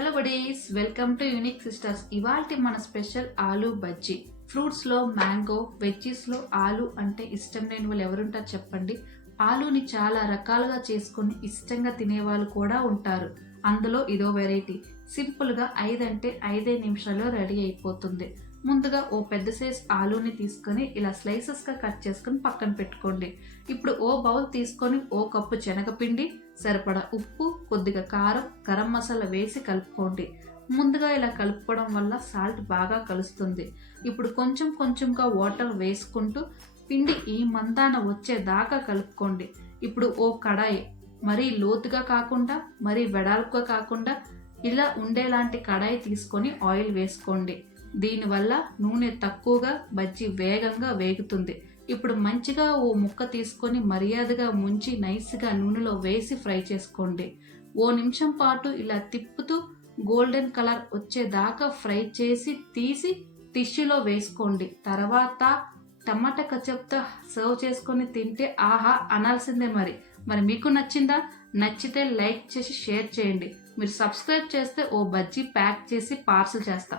Hello buddies, welcome to unique sisters. ఇవాల్టి మన special aloo bajji. ఫ్రూట్స్లో mango, వెజ్జీస్లో aloo అంటే ఇష్టం లేని వాళ్ళు ఎవరుంటారు చెప్పండి. ఆలూని చాలా రకాలుగా చేసుకొని ఇష్టంగా తినేవాళ్ళు కూడా ఉంటారు. అందులో ఇదో వెరైటీ. సింపుల్గా 5 అంటే 5 నిమిషాల్లో రెడీ అయిపోతుంది. ముందుగా ఓ పెద్ద సైజ్ ఆలూని తీసుకొని ఇలా స్లైసెస్గా కట్ చేసుకొని పక్కన పెట్టుకోండి. ఇప్పుడు ఓ బౌల్ తీసుకొని ఓ కప్పు శనగపిండి, సరిపడా ఉప్పు, కొద్దిగా కారం, గరం మసాలా వేసి కలుపుకోండి. ముందుగా ఇలా కలుపుకోవడం వల్ల సాల్ట్ బాగా కలుస్తుంది. ఇప్పుడు కొంచెం కొంచెంగా వాటర్ వేసుకుంటూ పిండి ఈ మందాన వచ్చేదాకా కలుపుకోండి. ఇప్పుడు ఓ కడాయి, మరీ లోతుగా కాకుండా మరీ వెడల్పుగా కాకుండా ఇలా ఉండేలాంటి కడాయి తీసుకొని ఆయిల్ వేసుకోండి. దీనివల్ల నూనె తక్కువగా బజ్జీ వేగంగా వేగుతుంది. ఇప్పుడు మంచిగా ఓ ముక్క తీసుకొని మర్యాదగా ముంచి నైస్గా నూనెలో వేసి ఫ్రై చేసుకోండి. ఓ నిమిషం పాటు ఇలా తిప్పుతూ గోల్డెన్ కలర్ వచ్చేదాకా ఫ్రై చేసి తీసి టిష్యూలో వేసుకోండి. తర్వాత టమాటా కచప్తో సర్వ్ చేసుకొని తింటే ఆహా అనాల్సిందే. మరి మీకు నచ్చిందా? నచ్చితే లైక్ చేసి షేర్ చేయండి. మీరు సబ్స్క్రైబ్ చేస్తే ఓ బజ్జీ ప్యాక్ చేసి పార్సల్ చేస్తా.